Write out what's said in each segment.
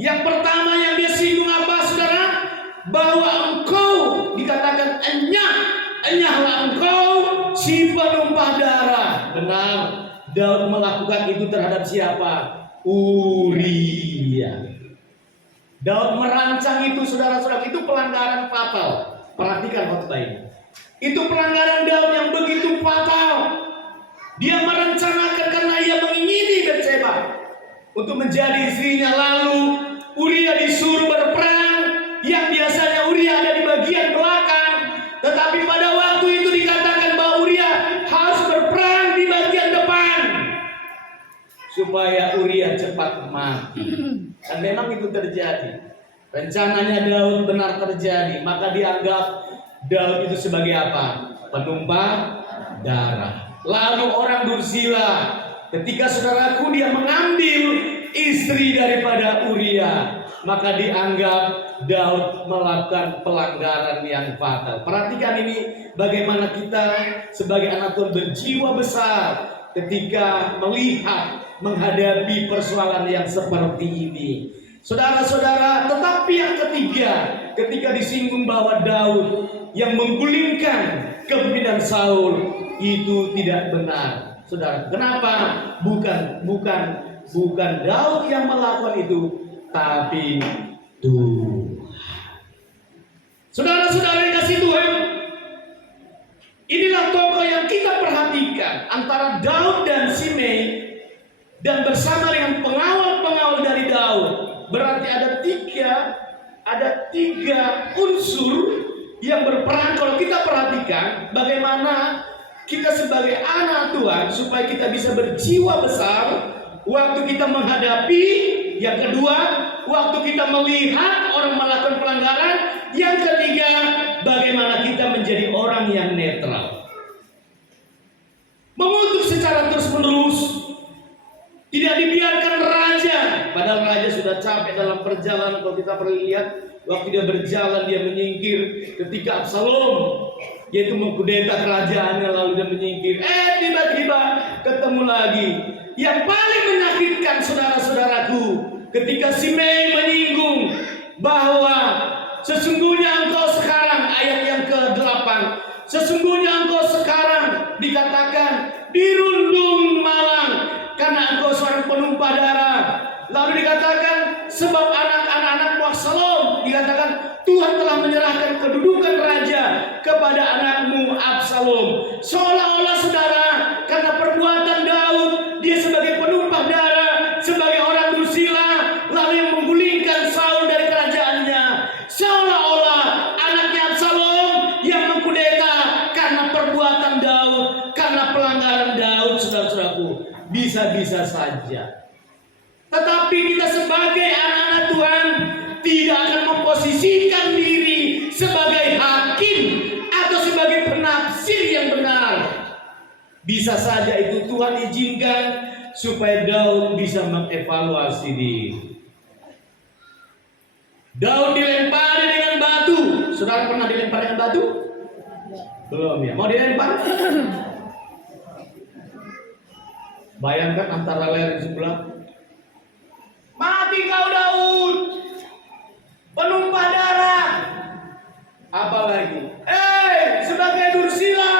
Yang pertama yang dia singgung apa, saudara? Bahwa engkau dikatakan enyahlah engkau si penumpah darah. Benar, Daud melakukan itu terhadap siapa? Uria. Daud merancang itu, saudara-saudara, itu pelanggaran fatal. Perhatikan khotbah ini. Itu pelanggaran Daud yang begitu fatal. Dia merencanakan karena ia mengingini Batseba untuk menjadi istrinya. Lalu Uria disuruh berperang, yang biasanya Uria ada di bagian belakang, tetapi pada waktu itu dikatakan bahwa Uria harus berperang di bagian depan supaya Uria cepat mati. Dan memang itu terjadi. Rencananya Daud benar terjadi, maka dianggap Daud itu sebagai apa? Penumpah darah. Lalu orang Dursila, ketika saudaraku dia mengambil istri daripada Uria, maka dianggap Daud melakukan pelanggaran yang fatal. Perhatikan ini, bagaimana kita sebagai anak Tuhan berjiwa besar ketika melihat menghadapi persoalan yang seperti ini. Saudara-saudara, tetapi yang ketiga, ketika disinggung bahwa Daud yang menggulingkan kepemimpinan Saul, itu tidak benar. Saudara, kenapa? Bukan Daud yang melakukan itu, tapi Tuhan. Saudara-saudara yang kasih Tuhan, inilah tokoh yang kita perhatikan antara Daud dan Simei, dan bersama dengan pengawal-pengawal dari Daud. Berarti ada tiga unsur yang berperan. Kalau kita perhatikan bagaimana kita sebagai anak Tuhan supaya kita bisa berjiwa besar waktu kita menghadapi. Yang kedua, waktu kita melihat orang melakukan pelanggaran. Yang ketiga, bagaimana kita menjadi orang yang netral, mengutuk secara terus-menerus. Tidak dibiarkan raja, padahal raja sudah capek dalam perjalanan. Kalau kita perlu lihat, waktu dia berjalan dia menyingkir ketika Absalom, yaitu mengkudeta kerajaannya, lalu dia menyingkir. Tiba-tiba ketemu lagi. Yang paling menyakitkan, saudara-saudaraku, ketika Simei menyinggung bahwa sesungguhnya engkau sekarang, ayat yang ke-8, sesungguhnya engkau sekarang dikatakan dirundung malang karena engkau seorang penumpah darah. Lalu dikatakan sebab anak-anakmu Absalom, dikatakan Tuhan telah menyerahkan kedudukan raja kepada anakmu Absalom. Seolah-olah saudara, karena perbuatan Daud, dia sebagai penumpah darah, sebagai orang Dursila, lalu yang menggulingkan Saul dari kerajaannya, seolah-olah anaknya Absalom yang mengkudeta karena perbuatan Daud, karena pelanggaran Daud. Saudara-saudaraku, bisa-bisa saja. Tetapi kita sebagai anak-anak Tuhan tidak akan memposisikan diri sebagai hakim atau sebagai penafsir yang benar. Bisa saja itu Tuhan izinkan supaya Daud bisa mengevaluasi diri. Daud dilempari dengan batu. Saudara pernah dilempar dengan batu? Belum ya? Mau dilempar? Bayangkan antara leher di sebelah. Mati kau Daud, penumpah darah. Apa lagi? Sebagai Dursila,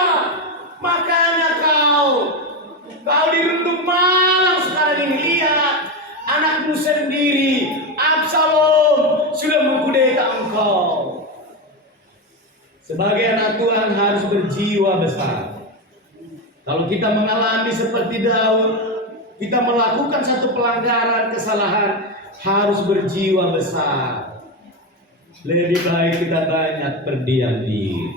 makanya kau dirundung malang sekarang ini. Lihat, anakmu sendiri Absalom sudah mengkudeta engkau. Sebagai anak Tuhan harus berjiwa besar. Kalau kita mengalami seperti Daud, kita melakukan satu pelanggaran, kesalahan, harus berjiwa besar. Lebih baik kita banyak berdiam diri.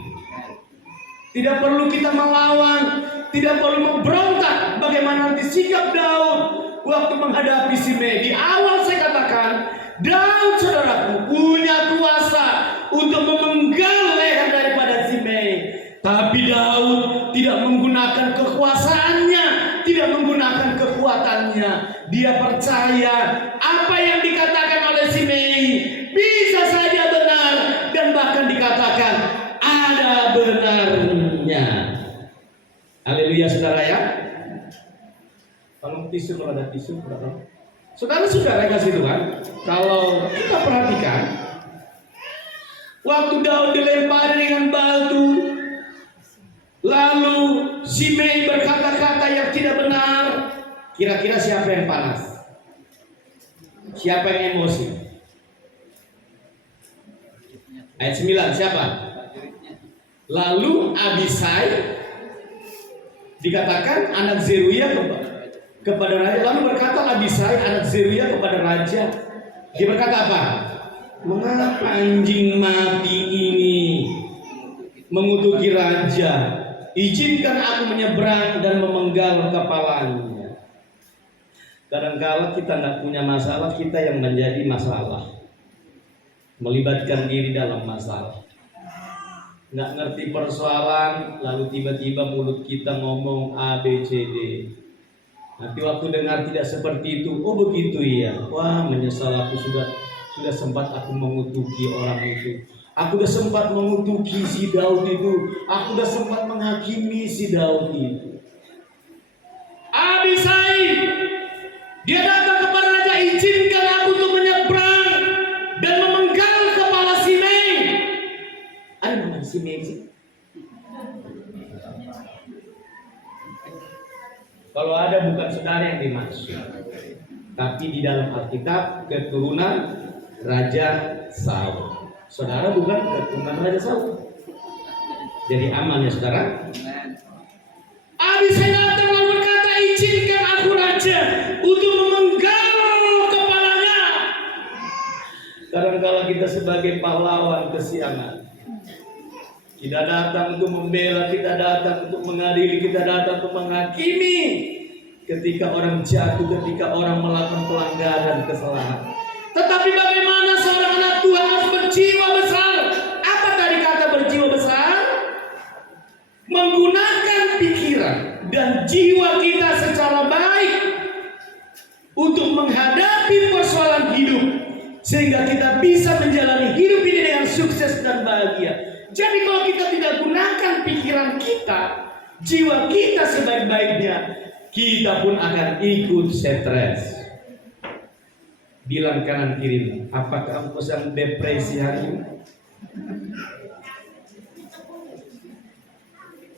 Tidak perlu kita melawan, tidak perlu memberontak. Bagaimana nanti sikap Daud waktu menghadapi Simei. Di awal saya katakan, Daud saudaraku punya kuasa untuk memenggal leher daripada Simei. Tapi Daud tidak menggunakan kekuasaannya, tidak menggunakan kekuatannya. Dia percaya apa yang dikatakan oleh Simei bisa saja benar, dan bahkan dikatakan ada benarnya. Haleluya saudara ya. Tolong tisu, kalau ada tisu, saudara. Saudara-saudara kasih Tuhan, kalau kita perhatikan, waktu Daud dilempari dengan batu, lalu Simei berkata-kata yang tidak benar, kira-kira siapa yang panas? Siapa yang emosi? Ayat 9, siapa? Lalu Abisai dikatakan anak Zeruya kepada raja. Lalu berkata Abisai anak Zeruya kepada raja. Dia berkata apa? Mengapa anjing mati ini mengutuki raja? Izinkan aku menyeberang dan memenggal kepalanya. Kadang-kala kita nggak punya masalah, kita yang menjadi masalah, melibatkan diri dalam masalah. Nggak ngerti persoalan, lalu tiba-tiba mulut kita ngomong A, B, C, D. Nanti waktu dengar tidak seperti itu, oh begitu ya, wah menyesal aku sudah sempat aku mengutuki orang itu. Aku sudah sempat mengutuki si Daud itu. Aku sudah sempat menghakimi si Daud itu. Abisai, dia datang kepada raja, izinkan aku untuk menyeberang dan memenggal kepala Simei. Ada nama Simei sih? Kalau ada bukan saudara yang dimaksud, tapi di dalam Alkitab keturunan Raja Saul. Saudara bukan keturunan Raja Saul. Jadi aman ya saudara. Abisai datang lalu berkata, izinkan aku raja untuk memenggal kepalanya. Kadang-kala kita sebagai pahlawan kesiangan, tidak datang untuk membela, kita datang untuk mengadili, kita datang untuk menghakimi. Ketika orang jatuh, ketika orang melakukan pelanggaran, kesalahan. Tetapi bagaimana seorang anak Tuhan harus berjiwa besar? Apa tadi kata berjiwa besar? Menggunakan pikiran dan jiwa kita secara baik untuk menghadapi persoalan hidup, sehingga kita bisa menjalani hidup ini dengan sukses dan bahagia. Jadi kalau kita tidak gunakan pikiran kita, jiwa kita sebaik-baiknya, kita pun akan ikut stres. Bilang kanan kiri, apakah engkau sedang depresi hari ini?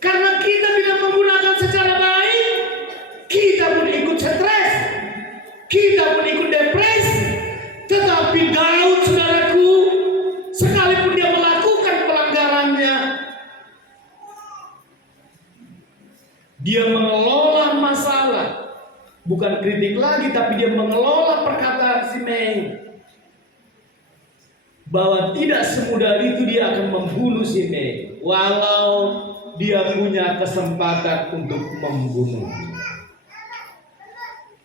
Karena kita tidak menggunakan secara baik, kita pun ikut stres, kita pun ikut depresi. Tetapi Daud, saudaraku, sekalipun dia melakukan pelanggarannya, dia mengelola masalah. Bukan kritik lagi, tapi dia mengelola perkataan Simei. Bahwa tidak semudah itu dia akan membunuh Simei, walau dia punya kesempatan untuk membunuh.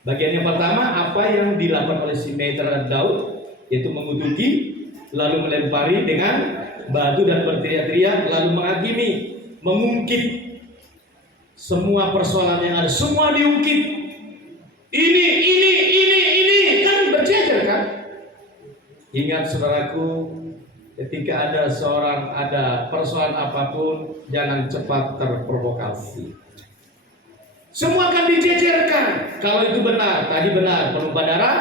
Bagian yang pertama, apa yang dilakukan oleh Simei terhadap Daud, yaitu mengutuki, lalu melempari dengan batu dan berteriak-teriak, lalu menghakimi, mengungkit semua persoalan yang ada, semua diungkit. Ini kan berjejer kan? Ingat saudaraku, ketika ada persoalan apapun, jangan cepat terprovokasi. Semua akan dijejerkan. Kalau itu benar, tadi benar, penumpah darah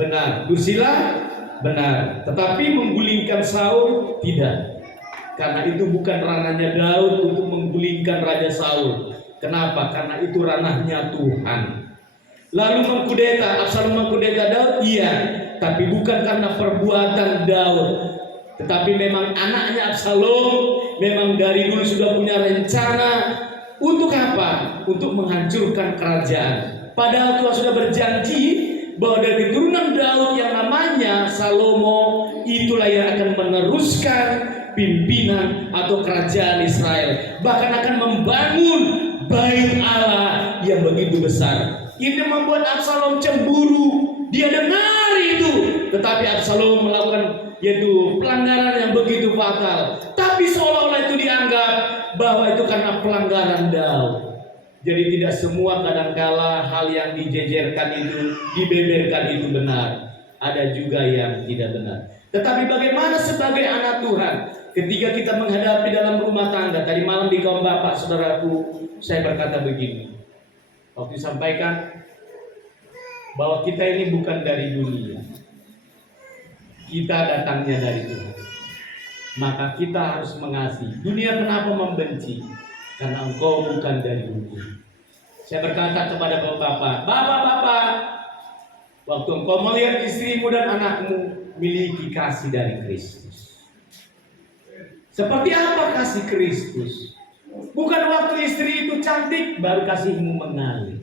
benar, Dursila benar. Tetapi menggulingkan Saul tidak. Karena itu bukan ranahnya Daud untuk menggulingkan Raja Saul. Kenapa? Karena itu ranahnya Tuhan. Lalu mengkudeta, Absalom mengkudeta Daud, iya, tapi bukan karena perbuatan Daud, tetapi memang anaknya Absalom memang dari dulu sudah punya rencana. Untuk apa? Untuk menghancurkan kerajaan. Padahal Tuhan sudah berjanji bahwa dari keturunan Daud yang namanya Salomo, itulah yang akan meneruskan pimpinan atau kerajaan Israel, bahkan akan membangun bait Allah yang begitu besar. Ini membuat Absalom cemburu. Dia dengar itu, tetapi Absalom melakukan yaitu pelanggaran yang begitu fatal. Tapi seolah-olah itu dianggap bahwa itu karena pelanggaran Daud. Jadi tidak semua kadangkala hal yang dijejerkan itu, dibeberkan itu benar. Ada juga yang tidak benar. Tetapi bagaimana sebagai anak Tuhan ketika kita menghadapi dalam rumah tangga? Tadi malam di kaum bapak, saudaraku, saya berkata begini. Waktu disampaikan, bahwa kita ini bukan dari dunia. Kita datangnya dari Tuhan. Maka kita harus mengasihi. Dunia kenapa membenci? Karena engkau bukan dari dunia. Saya berkata kepada bapak-bapak, bapak-bapak, waktu engkau melihat istrimu dan anakmu, miliki kasih dari Kristus. Seperti apa kasih Kristus? Bukan waktu istri itu cantik, baru kasihmu mengalir.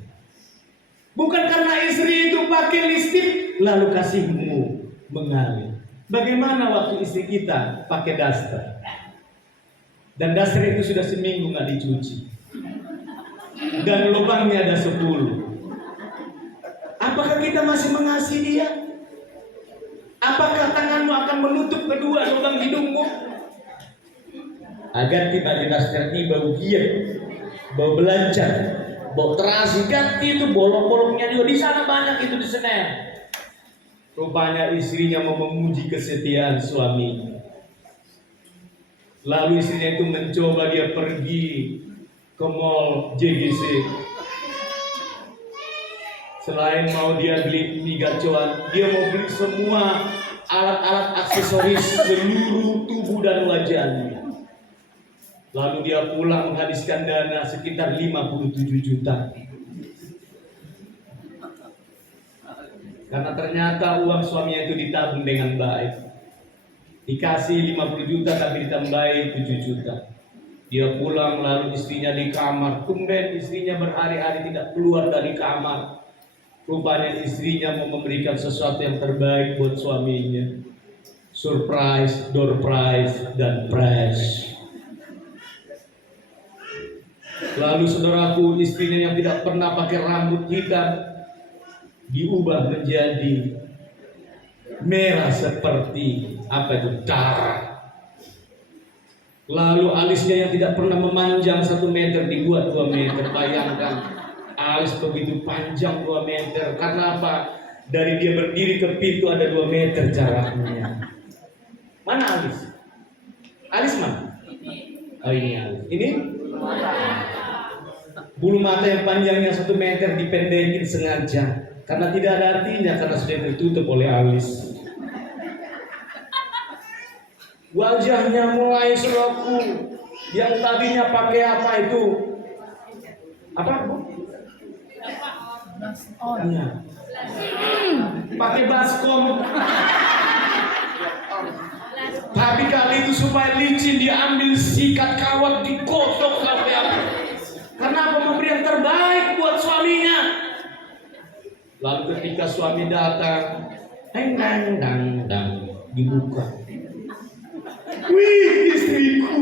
Bukan karena istri itu pakai lipstik, lalu kasihmu mengalir. Bagaimana waktu istri kita pakai daster? Dan daster itu sudah seminggu nggak dicuci. Dan lubangnya ada 10. Apakah kita masih mengasihi dia? Apakah tanganmu akan menutup kedua lubang hidungmu? Agar tiba di daster ini bau giat, bau belanjang, bau terasi, ganti itu bolong-bolongnya juga di sana banyak itu di Senen. Rupanya istrinya mau memuji kesetiaan suaminya. Lalu istrinya itu mencoba dia pergi ke mall JGC. Selain mau dia beli mie gacoan, dia mau beli semua alat-alat aksesoris seluruh tubuh dan wajahnya. Lalu dia pulang menghabiskan dana sekitar 57 juta. Karena ternyata uang suaminya itu ditabung dengan baik. Dikasih 50 juta tapi ditambahi 7 juta. Dia pulang lalu istrinya di kamar. Tumben istrinya berhari-hari tidak keluar dari kamar. Rupanya istrinya mau memberikan sesuatu yang terbaik buat suaminya. Surprise, door prize, dan prize. Lalu saudaraku, istrinya yang tidak pernah pakai rambut hitam diubah menjadi merah seperti apa itu, darah. Lalu alisnya yang tidak pernah memanjang 1 meter dibuat 2 meter. Bayangkan alis begitu panjang 2 meter. Karena apa? Dari dia berdiri ke pintu ada 2 meter jaraknya. Mana alis? Alis mana? Oh ini alis. Ini? Bulu mata yang panjangnya 1 meter dipendekin sengaja. Karena tidak ada artinya, karena sudah tertutup oleh alis. Wajahnya mulai selaku yang tadinya pakai apa itu? Apa Bu? Iya. Pakai baskom. Tapi kali itu supaya licin diambil sikat kawat digosok sampai apa? Karena memberi yang terbaik buat suaminya. Lalu ketika suami datang, dang dibuka. Wih, istriku.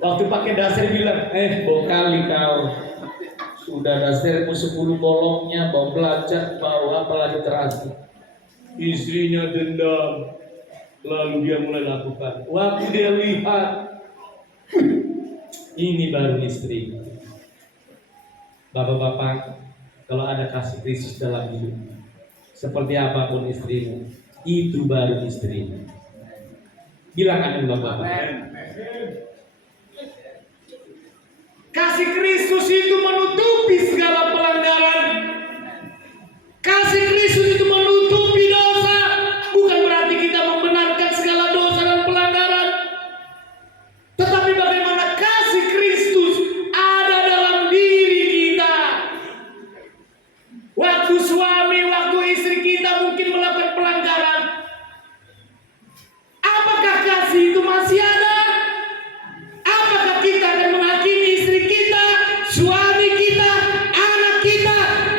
Waktu pakai daster bilang, bau kali kau. Sudah dastermu 10 bolongnya, bau belajar, bau apa lagi terasi. Istrinya dendam. Lalu dia mulai lakukan. Waktu dia lihat, ini baru istri. Bapak-bapak, kalau ada kasih Kristus dalam hidup, seperti apapun istrimu, itu baru istrimu. Bilang amin bapak-bapak. Kasih Kristus itu menutupi segala pelanggaran. Kasih Kristus itu menutupi dosa. Bukan berarti kita membenarkan segala dosa dan pelanggaran. Tetapi bagaimana kasih Kristus ada dalam diri kita. Waktu suami, waktu istri kita mungkin melakukan pelanggaran. Apakah kasih itu masih ada? Apakah kita akan menghakimi istri kita, suami kita, anak kita,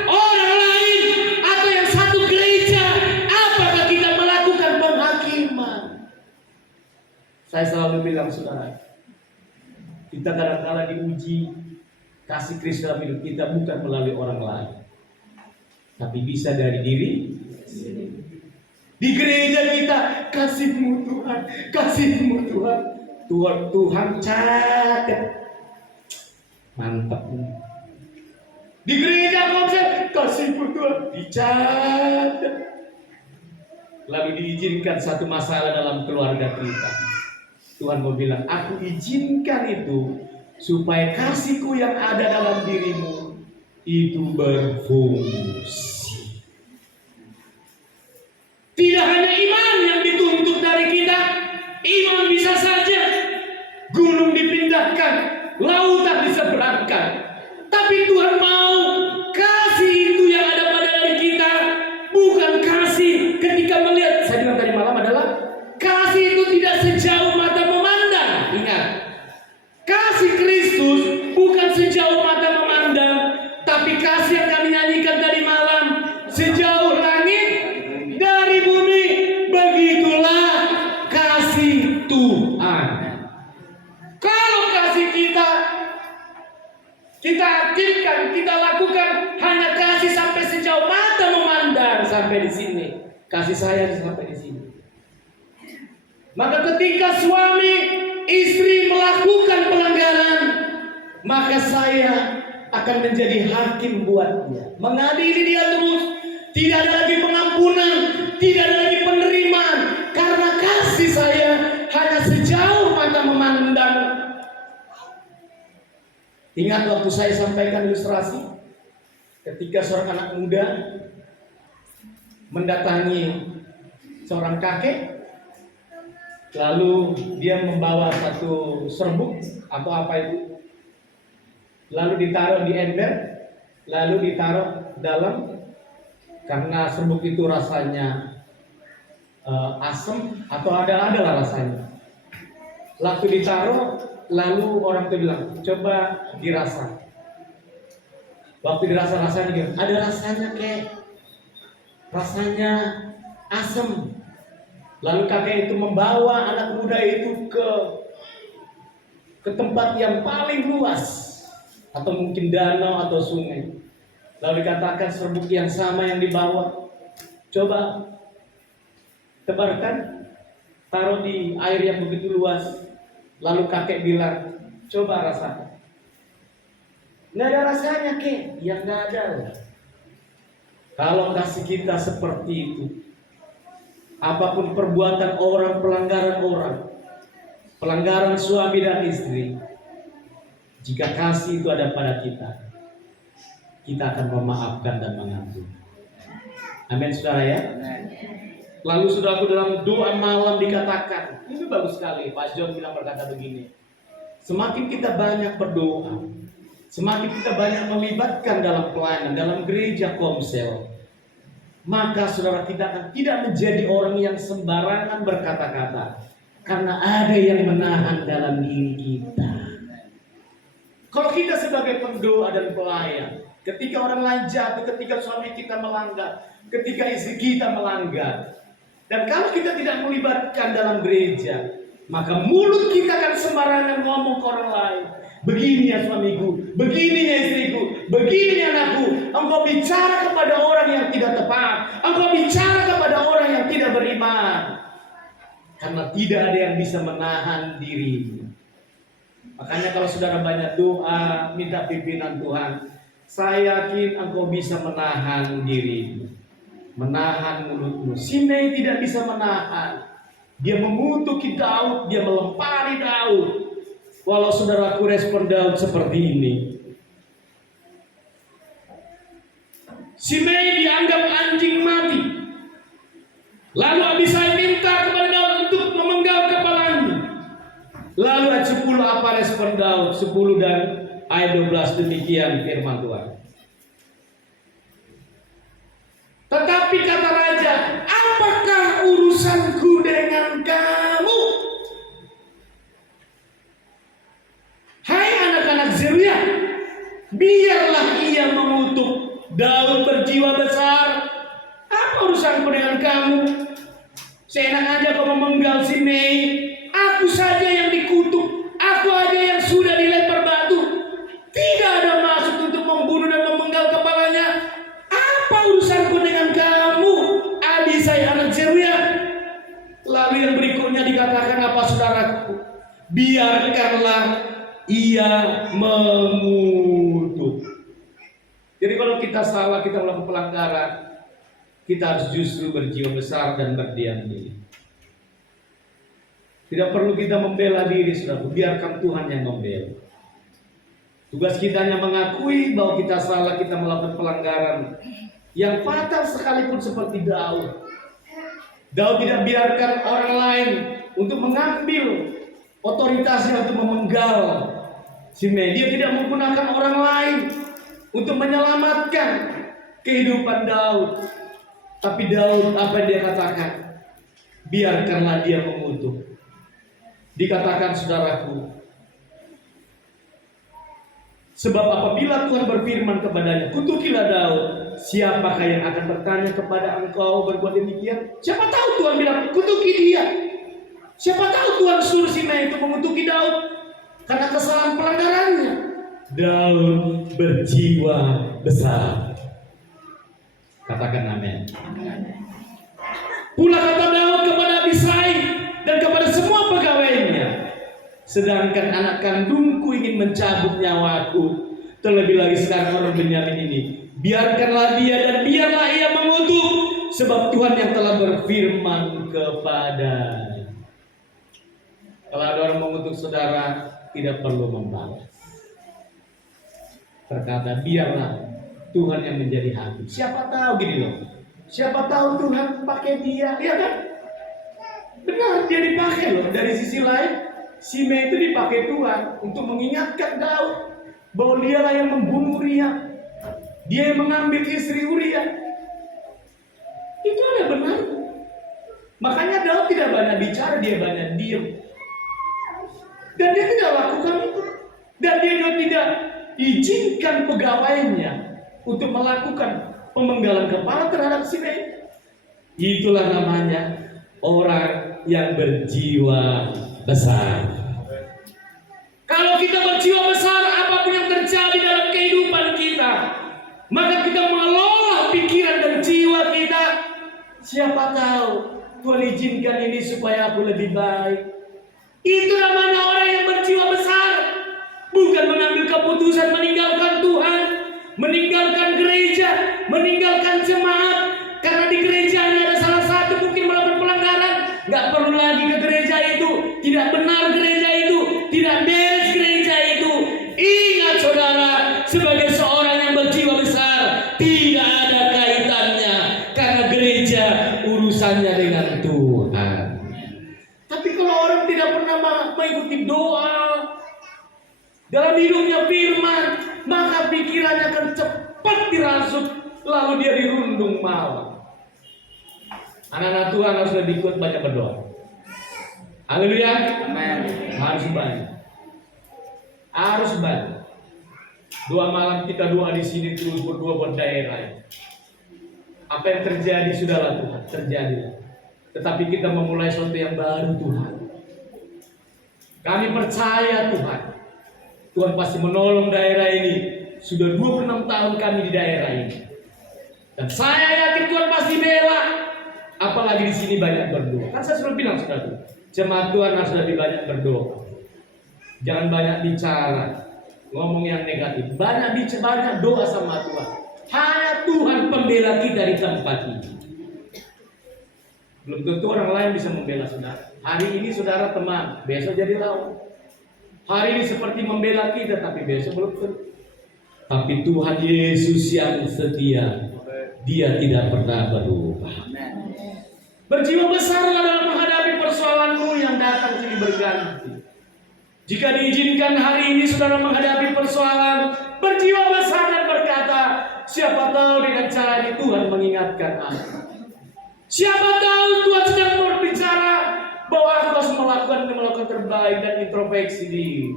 orang lain, atau yang satu gereja? Apakah kita melakukan penghakiman? Saya selalu bilang saudara, kita kadang-kadang diuji kasih Kristus dalam hidup kita bukan melalui orang lain, tapi bisa dari diri sendiri. Di gereja kita, kasih-Mu Tuhan, kasih-Mu Tuhan. Tuhan catat. Mantap. Di gereja konser, kasih-Mu Tuhan, dicatat. Lalu diizinkan satu masalah dalam keluarga kita. Tuhan mau bilang, aku izinkan itu supaya kasih-Ku yang ada dalam dirimu itu berfungsi. sampai di sini, kasih sayang sampai di sini. Maka ketika suami istri melakukan pelanggaran, maka saya akan menjadi hakim buat dia, mengadili dia terus. Tidak ada lagi pengampunan, tidak ada lagi penerimaan, karena kasih saya hanya sejauh mata memandang. Ingat waktu saya sampaikan ilustrasi, ketika seorang anak muda mendatangi seorang kakek, lalu dia membawa satu serbuk atau apa itu, lalu ditaruh di ember, lalu ditaruh dalam, karena serbuk itu rasanya asam atau ada rasanya. Lalu ditaruh, lalu orang itu bilang, coba dirasa. Waktu dirasa rasanya gitu, ada rasanya kek, rasanya asam. Lalu kakek itu membawa anak muda itu ke tempat yang paling luas, atau mungkin danau atau sungai. Lalu dikatakan serbuk yang sama yang dibawa, coba tebarkan, taruh di air yang begitu luas. Lalu kakek bilang, coba rasakan. Nggak ada rasanya kek, ya nggak ada. Kalau kasih kita seperti itu, apapun perbuatan orang, pelanggaran suami dan istri, jika kasih itu ada pada kita akan memaafkan dan mengampuni. Amin, saudara ya. Lalu saudaraku, dalam doa malam dikatakan, ini bagus sekali. Pak John bilang berkata begini, semakin kita banyak berdoa, semakin kita banyak melibatkan dalam pelayanan, dalam gereja komsel, maka saudara kita akan tidak menjadi orang yang sembarangan berkata-kata, karena ada yang menahan dalam diri kita. Kalau kita sebagai pendoa dan pelayan, ketika orang lain jatuh, ketika suami kita melanggar, ketika istri kita melanggar, dan kalau kita tidak melibatkan dalam gereja, maka mulut kita akan sembarangan ngomong ke orang lain. Begini ya suamiku, begini ya istriku, begini ya anakku. Engkau bicara kepada orang yang tidak tepat, engkau bicara kepada orang yang tidak beriman, karena tidak ada yang bisa menahan dirimu. Makanya kalau saudara banyak doa, minta pimpinan Tuhan, saya yakin engkau bisa menahan dirimu, menahan mulutmu. Simei tidak bisa menahan. Dia mengutuki Daud, dia melempari Daud. Walau saudaraku respon Daud seperti ini. Simei dianggap anjing mati. Lalu Abisai minta kepada Daud untuk memenggal kepalanya. Lalu ayat 10 apa respon Daud? 10 dan ayat 12 demikian firman Tuhan. Tetapi kata raja, apakah urusanku dengan kamu? Hai anak-anak Zeruya, biarlah ia mengutuk Daud berjiwa besar. Apa urusanku dengan kamu? Seenak aja kau memenggal Simei. Aku saja yang dikutuk, aku aja yang sudah dilempar batu. Tidak ada maksud untuk membunuh dan memenggal kepalanya. Apa urusanku dengan kamu, Abisai anak Zeruya? Lalu yang berikutnya dikatakan apa saudaraku? Biarkanlah ia mengutuk. Jadi kalau kita salah, kita melakukan pelanggaran, kita harus justru berjiwa besar dan berdiam diri. Tidak perlu kita membela diri, saudara. Biarkan Tuhan yang membela. Tugas kita hanya mengakui bahwa kita salah, kita melakukan pelanggaran yang fatal sekalipun seperti Daud. Daud tidak biarkan orang lain untuk mengambil otoritasnya untuk memenggal Simei. Dia tidak menggunakan orang lain untuk menyelamatkan kehidupan Daud. Tapi Daud apa yang dia katakan? Biarkanlah dia mengutuk. Dikatakan saudaraku, sebab apabila Tuhan berfirman kepadanya, kutukilah Daud, siapakah yang akan bertanya kepada engkau berbuat demikian? Siapa tahu Tuhan bilang, kutuki dia. Siapa tahu Tuhan suruh Simei itu mengutuki Daud karena kesalahan pelanggarannya. Daud berjiwa besar. Katakan amin. Pula kata Daud kepada Abisai dan kepada semua pegawainya, sedangkan anak kandungku ingin mencabut nyawaku, terlebih lagi sekarang orang Benyamin ini, biarkanlah dia dan biarlah ia mengutuk, sebab Tuhan yang telah berfirman kepadanya. Kalau ada orang mengutuk saudara, tidak perlu membalas. Berkata, biarlah Tuhan yang menjadi hakim. Siapa tahu gini loh. Siapa tahu Tuhan pakai dia, ya kan? Benar, dia dipakai loh. Dari sisi lain, Simei itu dipakai Tuhan untuk mengingatkan Daud bahwa dialah yang membunuh Uria. Dia yang mengambil istri Uria. Itu ada benar. Makanya Daud tidak banyak bicara, dia banyak diam. Dan dia tidak lakukan itu. Dan dia tidak izinkan pegawainya untuk melakukan pemenggalan kepala terhadap Simei. Itulah namanya orang yang berjiwa besar. Kalau kita berjiwa besar, apapun yang terjadi dalam kehidupan kita, maka kita mengelola pikiran dan jiwa kita. Siapa tahu Tuhan izinkan ini supaya aku lebih baik. Itu namanya orang yang berjiwa besar. Bukan mengambil keputusan meninggalkan Tuhan, meninggalkan gereja, meninggalkan jemaat. Karena di gerejanya ada salah satu mungkin melakukan pelanggaran, nggak perlu lagi ke gereja itu. Tidak benar gereja itu, tidak beres gereja itu. Ingat saudara, sebagai seorang yang berjiwa besar, tidak ada kaitannya. Karena gereja urusannya dengan Tuhan. Tapi kalau orang tidak pernah mengikuti doa dalam hidupnya firman, maka pikirannya akan cepat dirasuk, lalu dia dirundung malam. Anak-anak Tuhan harus lebih kuat banyak berdoa. Haleluya. Harus banyak. Harus banyak. Doa malam kita doa di sini terus berdoa buat daerah. Apa yang terjadi sudahlah Tuhan, terjadilah. Tetapi kita memulai sesuatu yang baru Tuhan. Kami percaya Tuhan. Tuhan pasti menolong daerah ini. Sudah 26 tahun kami di daerah ini. Dan saya yakin Tuhan pasti bela. Apalagi di sini banyak berdoa. Kan saya sudah bilang saudara, jemaat Tuhan harus lebih banyak berdoa. Jangan banyak bicara, ngomong yang negatif. Banyak doa sama Tuhan. Hanya Tuhan pembela kita di tempat ini. Belum tentu orang lain bisa membela saudara. Hari ini saudara teman, besok jadi lawan. Hari ini seperti membela kita, tapi besok belum tentu. Tapi Tuhan Yesus yang setia, Dia tidak pernah berubah. Berjiwa besarlah dalam menghadapi persoalanmu yang datang silih berganti. Jika diizinkan hari ini saudara menghadapi persoalan, berjiwa besar dan berkata, siapa tahu dengan cara ini Tuhan mengingatkan aku. Siapa tahu Tuhan sedang berbicara bahwa aku harus melakukan terbaik dan introspeksi diri.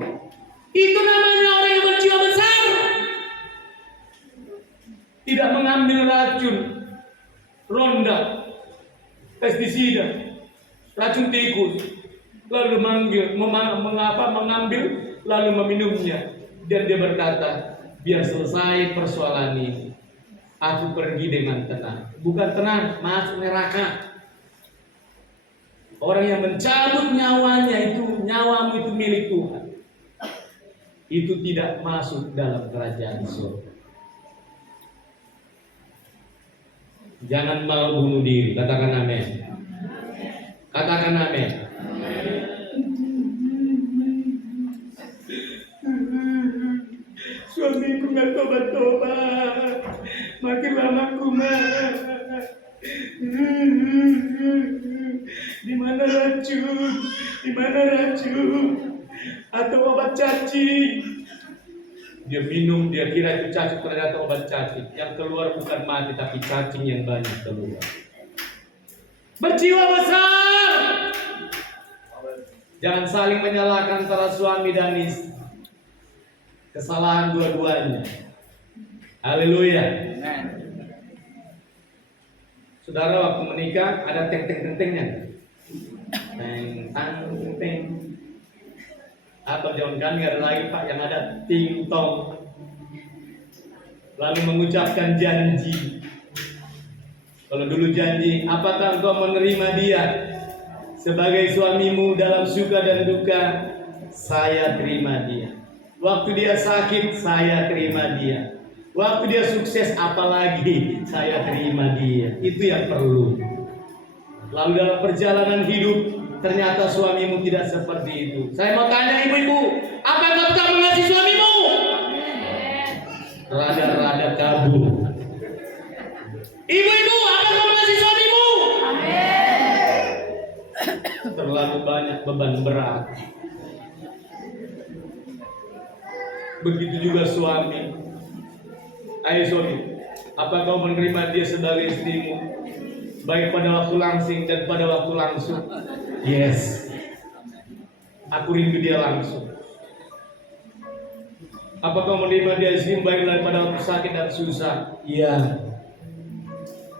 Itu namanya orang yang berjiwa besar. Tidak mengambil racun, ronda, pestisida, racun tikus, lalu mengambil, lalu meminumnya. Dan dia berkata, biar selesai persoalan ini, aku pergi dengan tenang. Bukan tenang, masuk neraka. Orang yang mencabut nyawanya itu, nyawamu itu milik Tuhan. Itu tidak masuk dalam kerajaan surga. Jangan mau bunuh diri. Katakan amin. Katakan amin. Suamiku nggak tobat-tobat, makin lama kumat. Di mana racun? Di mana racun? Atau obat cacing? Dia minum, dia kira itu cacing, ternyata obat cacing. Yang keluar bukan mati, tapi cacing yang banyak keluar. Berjiwa besar. Jangan saling menyalahkan antara suami dan istri. Kesalahan dua-duanya. Haleluya. Saudara waktu menikah ada teng-teng-teng-tengnya. Teng-teng-teng. Atau zaman kami ada lagi Pak yang ada ting-tong. Lalu mengucapkan janji. Kalau dulu janji, apakah engkau menerima dia sebagai suamimu dalam suka dan duka? Saya terima dia. Waktu dia sakit, saya terima dia. Waktu dia sukses, apalagi saya terima dia. Itu yang perlu. Lalu dalam perjalanan hidup, ternyata suamimu tidak seperti itu. Saya mau tanya ibu-ibu, apa yang tetap mengasihi suamimu? Rada-rada kabur. Ibu-ibu, apa yang mengasihi suamimu? Terlalu banyak beban berat. Begitu juga suami. Ayo suami, apa kau menerima dia sebagai istrimu, baik pada waktu langsing dan pada waktu langsung? Yes. Aku rindu dia langsung. Apa kau menerima dia istrimu baik pada waktu sakit dan susah? Iya.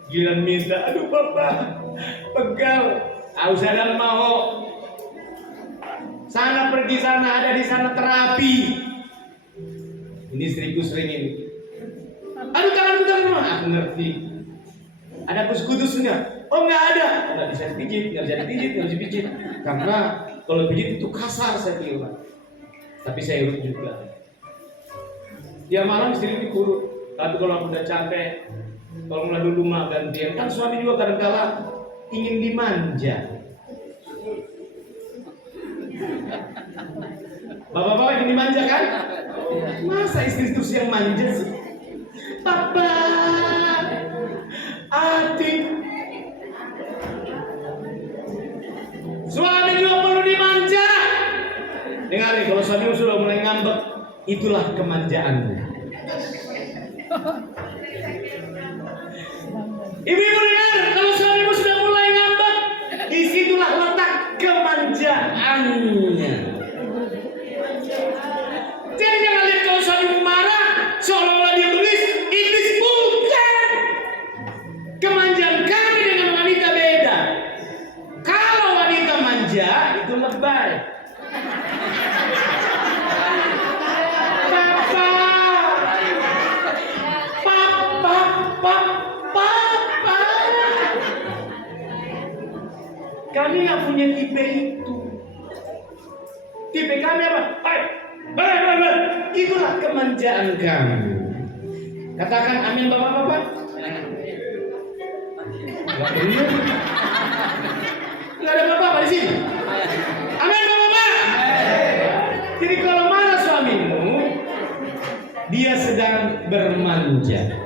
Giliran minta, aduh papa, pegal, usah dan mau. Sana pergi sana, ada di sana terapi. Ini istriku sering ini. Aduh tanganku, aku ngerti. Ada puskutus enggak? Oh enggak ada. Enggak bisa dipijit, enggak bisa dipijit. Karena kalau pijit itu kasar saya bilang. Tapi saya urut juga. Ya malam istri dikurut. Tapi kalau aku udah capek, tolonglah dulu mah gantian. Kan suami juga kadang-kala ingin dimanja. Bapak-bapak ingin dimanja kan? Masa istri terus yang manja sih? Papa, adik, suami juga perlu dimanja. Dengar nih, kalau suami sudah mulai ngambek, itulah kemanjaanmu. Ibu-ibu dengar, kalau suamimu sudah mulai ngambek, disitulah letak kemanjaannya. Jadi jangan lihat kalau suamimu marah, seolah-olah dia tulis, iblis, bukan. Kemanjaan kami dengan wanita beda. Kalau wanita manja, itu lebay. Papa. Kami nggak punya tipe itu. Tipe kami apa? Itulah kemanjaan kami. Katakan amin bapak-bapak. Nggak ada bapak-bapak di sini. Amin bapak-bapak. Jadi kalau marah suamimu, dia sedang bermanja.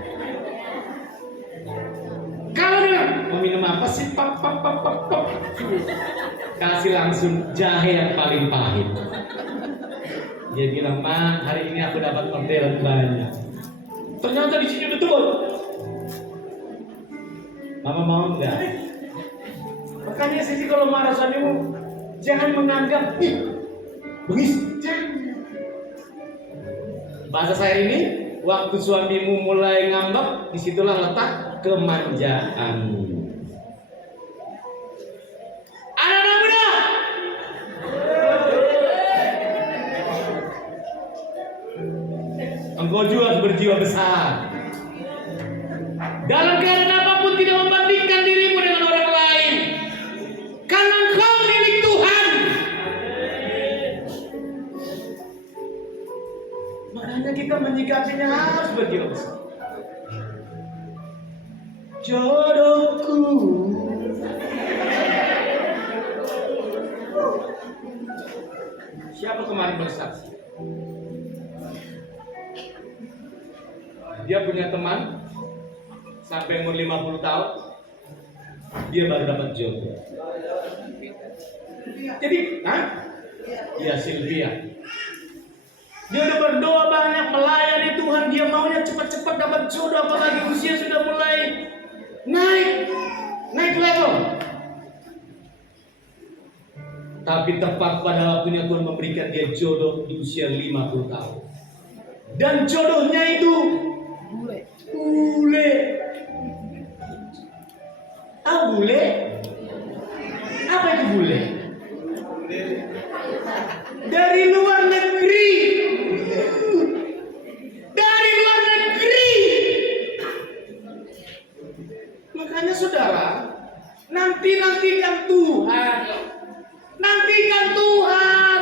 Kalau dia mau minum apa sih? Pap. Kasih langsung jahe yang paling pahit. Dia bilang, Ma, hari ini aku dapat orderan banyak. Ternyata di sini betul. Mama mau enggak? Makanya sih kalau marah suamimu, jangan menganggap, bengis. Jangan. Bahasa saya ini, waktu suamimu mulai ngambek, disitulah letak kemanjaanmu. Anak-anak muda, engkau juga harus berjiwa besar. Dalam keadaan apapun tidak membandingkan dirimu dengan orang lain, karena engkau milik Tuhan. Makanya kita menyikapinya harus berjiwa besar. Jodohku, siapa kemarin bersaksi? Dia punya teman sampai umur 50 tahun, dia baru dapat jodoh. Jadi, ya Sylvia, dia udah berdoa banyak, melayani Tuhan, dia maunya cepat-cepat dapat jodoh, apalagi usia sudah mulai naik level. Tapi tepat pada waktunya Tuhan memberikan dia jodoh di usia 50 tahun. Dan jodohnya itu bule. Bule? Apa itu bule? Dari luar negeri. Dari luar negeri. Makanya saudara, nantikan Tuhan. Nantikan Tuhan.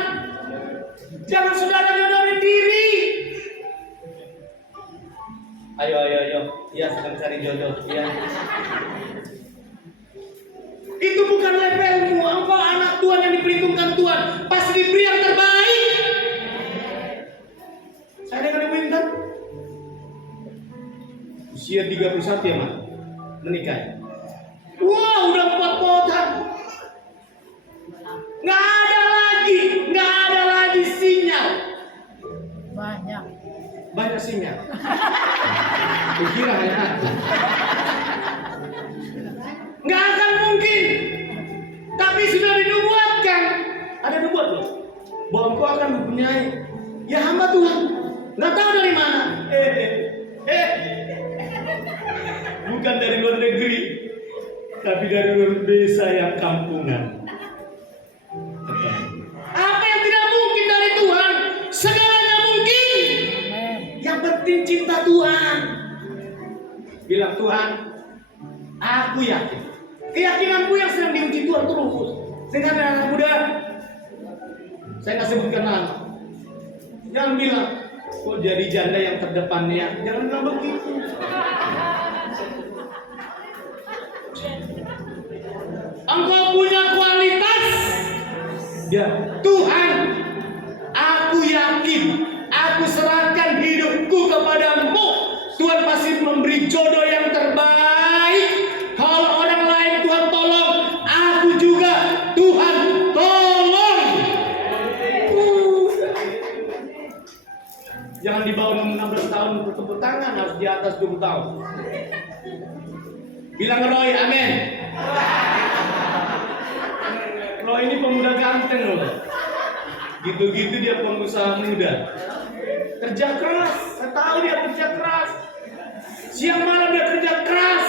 Jangan saudara nyodorin diri. Ayo. Ya, sedang cari jodoh. Ya. Itu bukan levelmu. Engkau anak Tuhan yang diperhitungkan Tuhan. Pasti diberi yang terbaik. Saya dengan ibu Intan usia 31 ya, Mas, menikah. Wah, udah 4 potan. Nggak ada lagi sinyal. Banyak sinyal. Kira hanya aku. Nggak akan mungkin. Tapi sudah dinubuatkan. Ada nubuat loh, bahwa engkau akan mempunyai ya hamba Tuhan. Nggak tahu dari mana. Bukan dari luar negeri, tapi dari luar desa yang kampungan. Apa yang tidak mungkin dari Tuhan, segalanya mungkin. Yang penting cinta Tuhan. Bilang, Tuhan, aku yakin. Keyakinanku yang sedang diuji Tuhan terus. Sehingga anak muda, saya nggak sebutkan nama. Jangan bilang, kok jadi janda yang terdepannya. Jangan bilang begitu. Engkau punya kualitas. Ya, Tuhan, aku yakin, aku serahkan hidupku kepadamu. Tuhan pasti memberi jodoh yang terbaik. Kalau orang lain Tuhan tolong, aku juga Tuhan tolong. Jangan di bawah 16 tahun bertepuk tangan, harus di atas 20 tahun. Bilang Roy, amin. Roy ini pemuda ganteng loh. Gitu-gitu dia pengusaha muda. Kerja keras, saya tahu dia kerja keras. Siang malam dia kerja keras.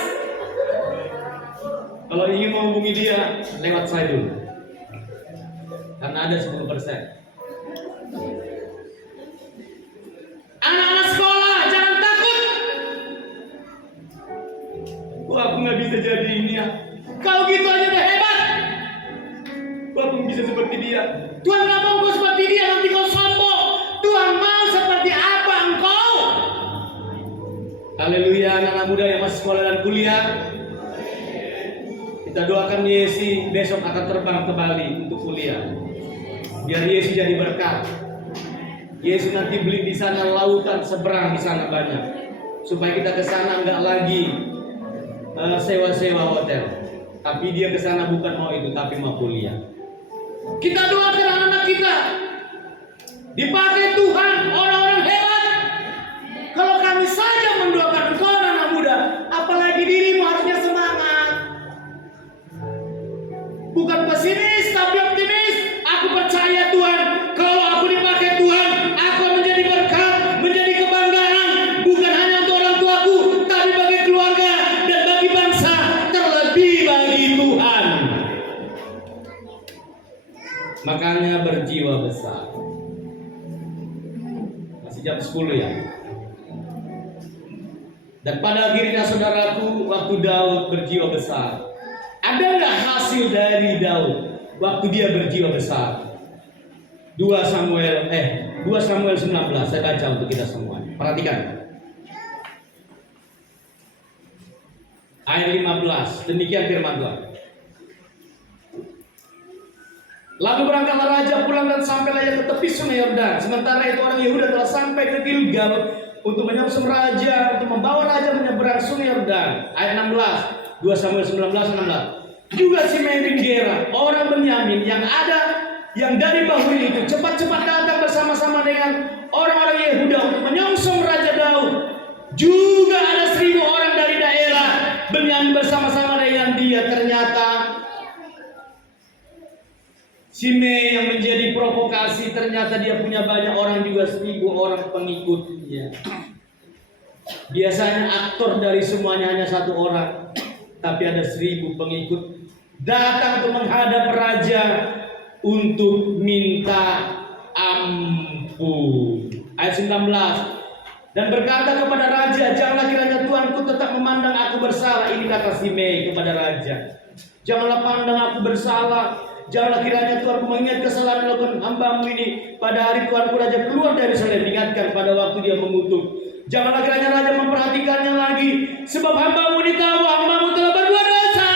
Kalau ingin menghubungi dia, lewat saya dulu. Karena ada 10%. Anak-anak sekolah, jangan takut. Wah, aku nggak bisa jadi ini ya. Kau gitu aja udah hebat. Aku bisa seperti dia. Tuhan nggak mau kau seperti dia, nanti kau sombong. Tuhan mau seperti apa engkau? Haleluya, anak-anak muda yang masih sekolah dan kuliah. Kita doakan Yesi besok akan terbang ke Bali untuk kuliah. Biar Yesi jadi berkat. Yesi nanti beli di sana lautan seberang di sana banyak. Supaya kita ke sana nggak lagi sewa-sewa hotel. Tapi dia ke sana bukan mau itu, tapi mau kuliah. Kita doakan anak-anak kita dipakai Tuhan, orang-orang hebat. Kalau kami saja mendoakan engkau anak muda, apalagi dirimu harusnya semangat. Bukan pesimis, tapi optimis. Aku percaya Tuhan, kalau aku dipakai Tuhan, aku menjadi berkat, menjadi kebanggaan. Bukan hanya untuk orang tuaku, tapi bagi keluarga dan bagi bangsa, terlebih bagi Tuhan. Makanya berjiwa besar. Masih jam 10 ya. Dan pada akhirnya saudaraku, waktu Daud berjiwa besar, ada nggak hasil dari Daud waktu dia berjiwa besar? 2 Samuel 19, saya baca untuk kita semua. Perhatikan. Ayat 15, demikian firman Tuhan. Lalu berangkatlah raja pulang dan sampailah ia ke tepi sungai Yordan. Sementara itu orang Yehuda telah sampai ke Gilgal untuk menyongsong raja, untuk membawa raja menyeberang sungai Yordan. Ayat 16, 2 Samuel 19:16. Juga Simei bin Gera, orang Benyamin yang dari Bahuri itu cepat-cepat datang bersama-sama dengan orang-orang Yehuda untuk menyongsong Raja Daud. Juga ada 1000 orang dari daerah Benyamin bersama-sama dengan dia. Ternyata Simei yang menjadi provokasi, ternyata dia punya banyak orang juga, 1000 orang pengikutnya. Biasanya aktor dari semuanya hanya 1 orang, tapi ada 1000 pengikut datang untuk menghadap raja untuk minta ampun. Ayat 19. Dan berkata kepada raja, janganlah kiranya Tuanku tetap memandang aku aku bersalah. Ini kata Simei kepada raja. Janganlah pandang aku bersalah. Janganlah kiranya Tuhan mengingat kesalahan yang dilakukan hamba-Mu ini. Pada hari Tuanku raja keluar dari Yerusalem, ingatkan pada waktu dia mengutuk. Janganlah kiranya raja memperhatikannya lagi, sebab hamba-Mu ini tahu hamba-Mu telah berbuat dosa.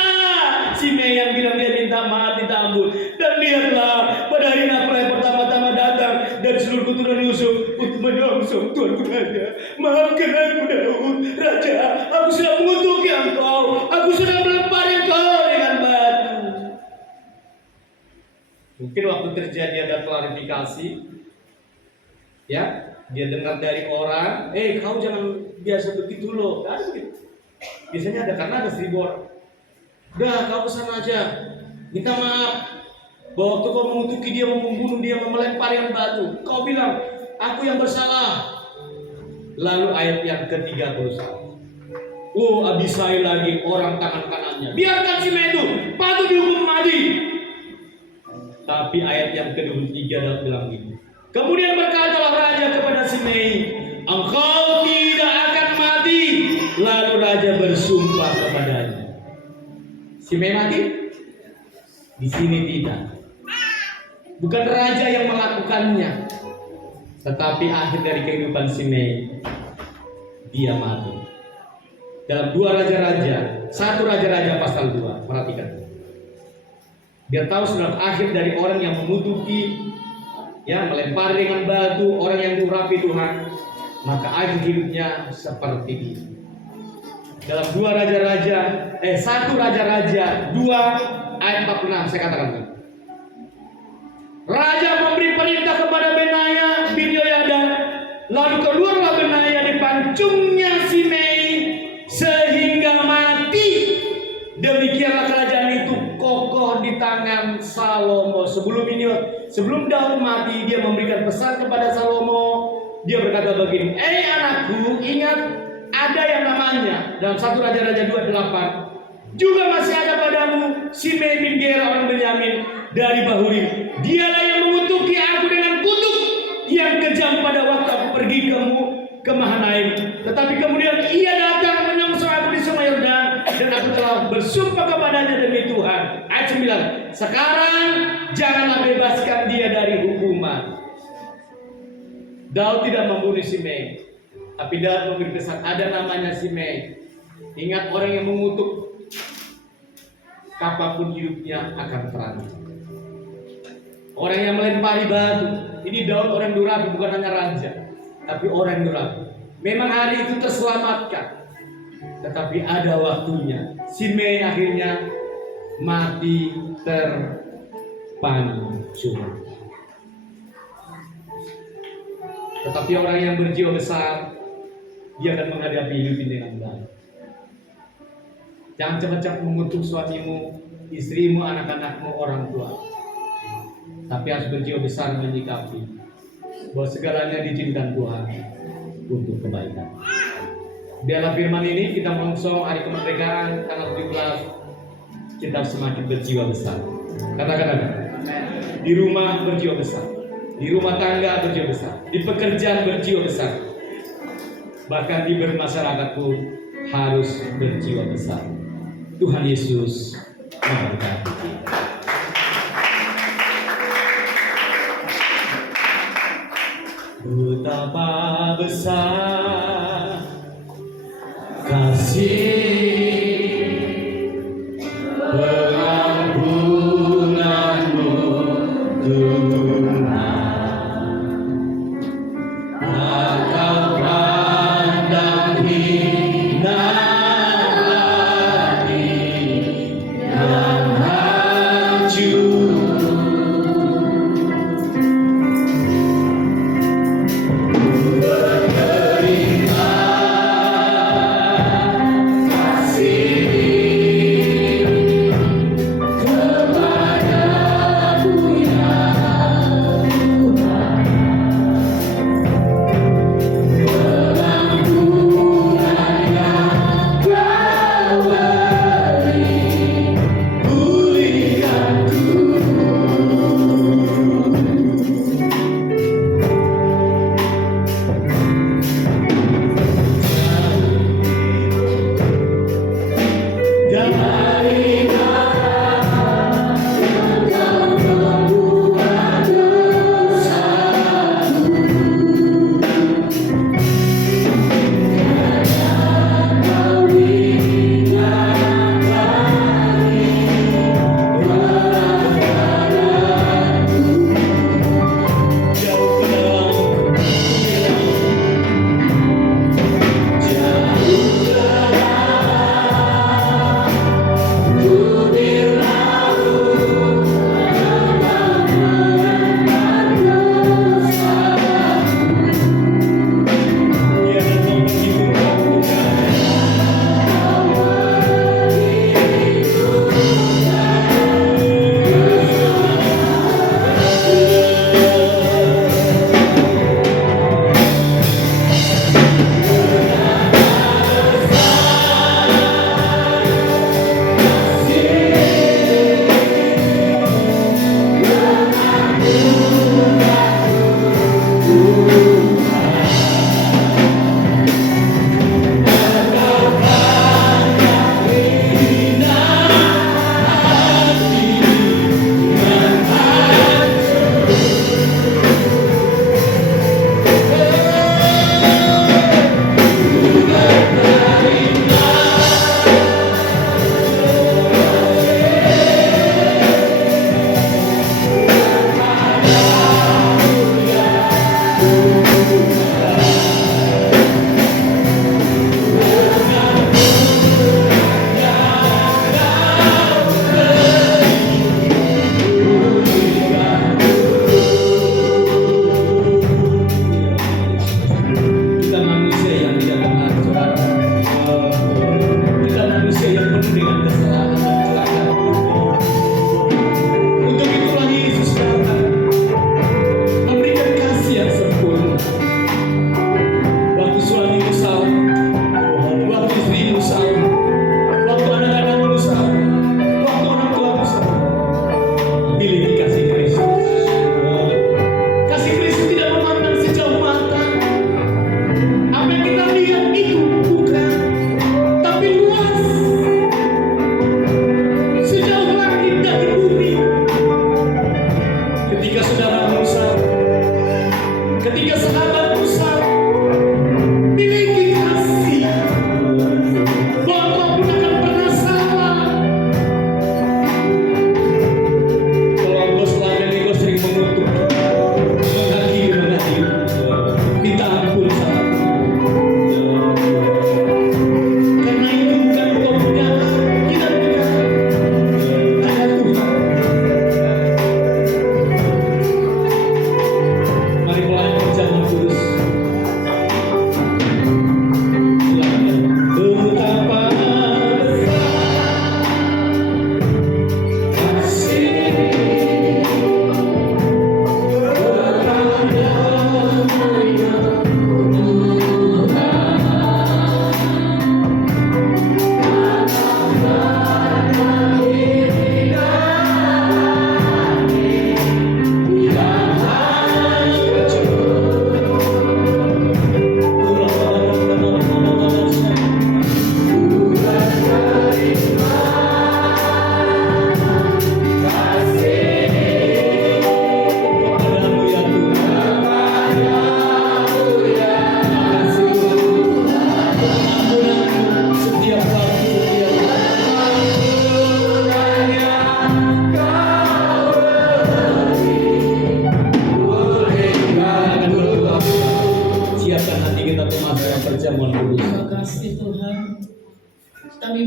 Simei yang bilang dia minta maaf, minta ampun. Dan lihatlah, pada hari Natal yang pertama-tama datang dari seluruh keturunan Yusuf untuk menyongsong Tuanku raja. Maafkan aku Daud, raja. Aku sudah mengutuk engkau, aku sudah melempar engkau dengan batu. Mungkin waktu terjadi ada klarifikasi, ya, dia dengar dari orang, kau jangan biasa begitu loh, kan begitu. Biasanya ada, karena ada 1000 orang. Udah, kau kesana aja, minta maaf. Bahwa waktu kau mengutuki dia, membunuh dia, melempar yang batu, kau bilang, aku yang bersalah. Lalu ayat yang ke-31. Oh, Abisai lagi orang tangan kanannya. Biarkan Simei itu patut dihukum mati. Tapi ayat yang ke-23 adalah bilang ini. Kemudian berkatalah raja kepada Simei, engkau tidak akan mati. Lalu raja bersumpah kepadanya. Simei mati? Di sini tidak. Bukan raja yang melakukannya, tetapi akhir dari kehidupan Simei, dia mati. Dalam 2 Raja-Raja, 1 Raja-Raja pasal 2, perhatikan. Dia tahu sudah akhir dari orang yang mengutuki, ya, melempar dengan batu, orang yang diurapi Tuhan, maka akhir hidupnya seperti ini. Dalam 1 Raja-Raja 2 ayat 46, saya katakan ini. Raja memberi perintah kepada Benaya bin Yehoyada, lalu keluarlah Benaya di pancungnya Simei sehingga mati. Demikianlah kerajaan itu kokoh di tangan Salomo. Sebelum Daud mati, dia memberikan pesan kepada Salomo. Dia berkata begini, anakku, ingat ada yang namanya dalam 1 Raja-Raja 2:8, juga masih ada padamu Simei bin Gera orang Benyamin dari Bahuri. Dialah yang mengutuki aku dengan kutuk yang kejam pada waktu aku pergi ke Mahanaim. Tetapi kemudian ia datang menyongsong aku di Sungai Yordan, dan aku telah bersumpah kepadanya demi Tuhan. Ayat 9. Sekarang janganlah bebaskan dia dari hukuman. Daud tidak membunuh Simei, tapi Daud memberi pesan, ada namanya Simei. Ingat, orang yang mengutuk, kapanpun hidupnya akan terancam. Orang yang melempari batu, ini Daud orang durabi, bukan hanya raja, tapi orang durabi. Memang hari itu terselamatkan, tetapi ada waktunya. Simei akhirnya mati terpancung. Tetapi orang yang berjiwa besar, dia akan menghadapi hidup ini dengan baik. Jangan cepat-cepat mengutuk suamimu, istrimu, anak-anakmu, orang tua. Tapi harus berjiwa besar menyikapi bahwa segalanya diizinkan Tuhan untuk kebaikan. Dalam firman ini kita menyongsong hari kemerdekaan tanggal 17, kita semakin berjiwa besar. Katakan, di rumah berjiwa besar, di rumah tangga berjiwa besar, di pekerjaan berjiwa besar, bahkan di bermasyarakat pun harus berjiwa besar. Tuhan Yesus memberkati kita. Betapa besar kasih pengampunanmu Tuhan. Maka pandang hina hati yang hancur.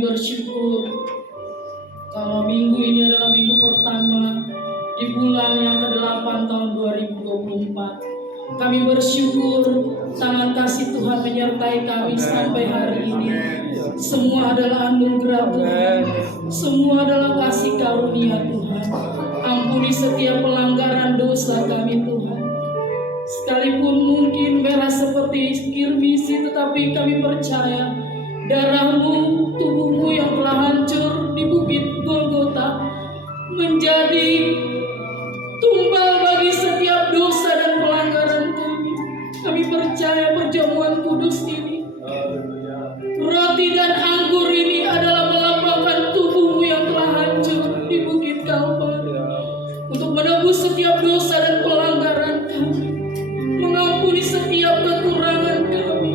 bersyukur kalau minggu ini adalah minggu pertama di bulan yang ke-8 tahun 2024. Kami bersyukur tangan kasih Tuhan menyertai kami sampai hari ini. Semua adalah anugerah Tuhan, semua adalah kasih karunia Tuhan. Ampuni setiap pelanggaran dosa kami Tuhan. Sekalipun mungkin merah seperti kirmisi, tetapi kami percaya darah-Mu, tubuh-Mu yang telah hancur di bukit Golgota menjadi tumbal bagi setiap dosa dan pelanggaran kami. Kami percaya perjamuan kudus ini, roti dan anggur ini adalah melambangkan tubuh-Mu yang telah hancur di bukit Kalvari untuk menebus setiap dosa dan pelanggaran kami, mengampuni setiap kekurangan kami,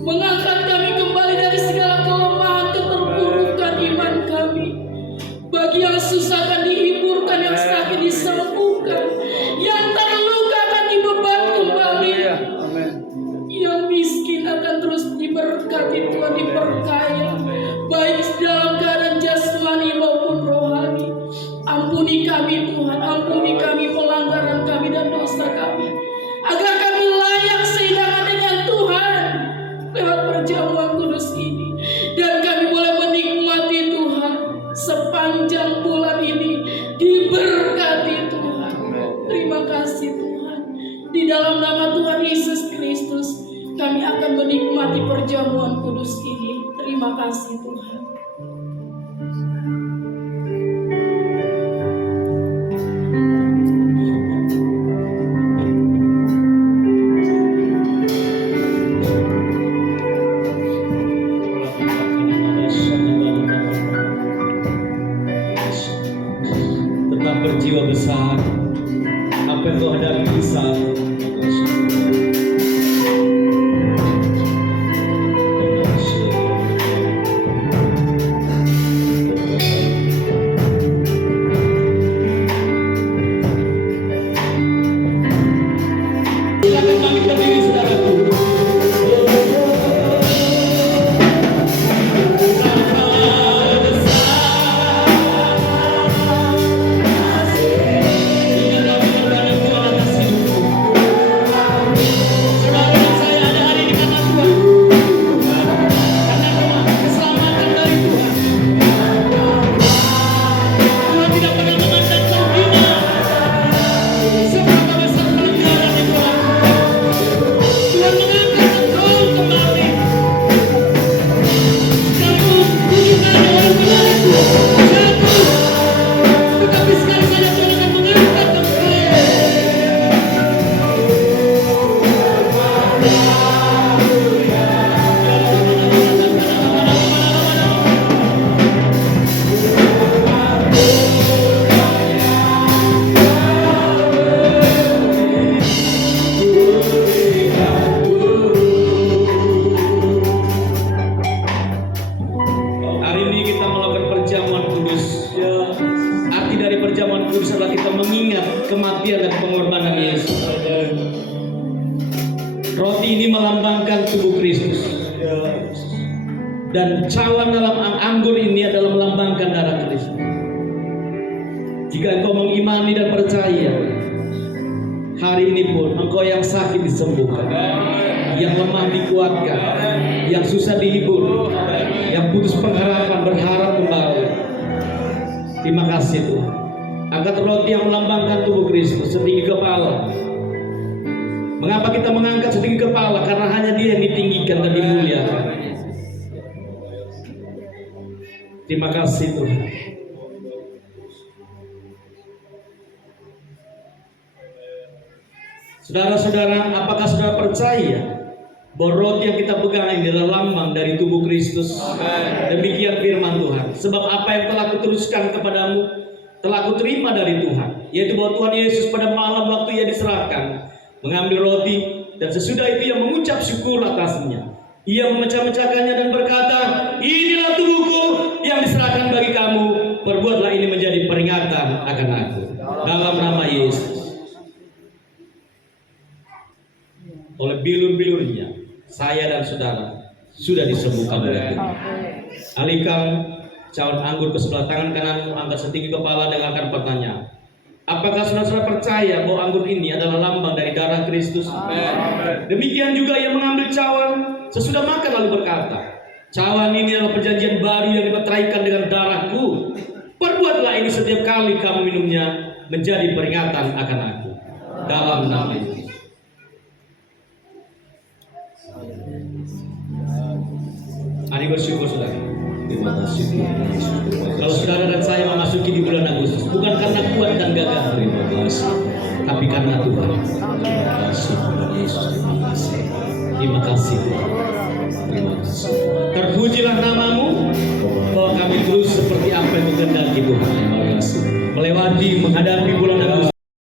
mengangkat kami kembali dari segala kelemahan, keterpurukan iman kami. Bagi yang susah akan dihiburkan, yang sakit disembuhkan, yang terluka akan dibeban kembali, yang miskin akan terus diberkati Tuhan, diperkaya, baik dalam keadaan jasmani maupun rohani. Ampuni kami Tuhan, ampuni kami pelanggaran kami dan dosa kami, agar kami layak seiringan dengan Tuhan lewat perjamuan kudus ini, dan kami boleh menikmati Tuhan sepanjang bulan ini. Diberkati Tuhan. Terima kasih Tuhan. Di dalam nama Tuhan Yesus Kristus kami akan menikmati perjamuan kudus ini. Terima kasih Tuhan. Tetap berjiwa besar. Apa yang kau hadapi saat silakan kami berdiri, saudaraku. Kematian dan pengorbanan Yesus. Roti ini melambangkan tubuh Kristus, dan cawan dalam anggur ini adalah melambangkan darah Kristus. Jika engkau mengimani dan percaya, hari ini pun engkau yang sakit disembuhkan, yang lemah dikuatkan, yang susah dihibur, yang putus pengharapan berharap kembali. Terima kasih Tuhan. Angkat roti yang melambangkan tubuh Kristus setinggi kepala. Mengapa kita mengangkat setinggi kepala? Karena hanya Dia yang ditinggikan dan dimuliakan. Terima kasih Tuhan. Saudara-saudara, apakah saudara percaya bahwa roti yang kita pegang ini adalah lambang dari tubuh Kristus? Demikian firman Tuhan. Sebab apa yang telah kuteruskan kepadamu telah aku terima dari Tuhan, yaitu bahwa Tuhan Yesus pada malam waktu Ia diserahkan mengambil roti, dan sesudah itu Ia mengucap syukur atasnya. Ia memecah-mecahkannya dan berkata, inilah tubuhku yang diserahkan bagi kamu, perbuatlah ini menjadi peringatan akan aku. Dalam nama Yesus. Oleh bilur-bilurnya saya dan saudara sudah disembuhkan oleh Tuhan. Alihkan cawan anggur ke sebelah tangan kananmu, angkat setinggi kepala dan akan bertanya, apakah saudara-saudara percaya bahwa anggur ini adalah lambang dari darah Kristus? Amen. Demikian juga ia mengambil cawan sesudah makan lalu berkata, cawan ini adalah perjanjian baru yang dimeteraikan dengan darahku. Perbuatlah ini setiap kali kamu minumnya menjadi peringatan akan aku. Dalam nama Yesus. Hari bersyukur saudara. Terima kasih Yesus. Kalau saudara dan saya memasuki di bulan Agustus, bukan karena kuat dan gagah, terima kasih, tapi karena Tuhan. Terima kasih Yesus. Terima kasih. Terima kasih Tuhan. Terima kasih.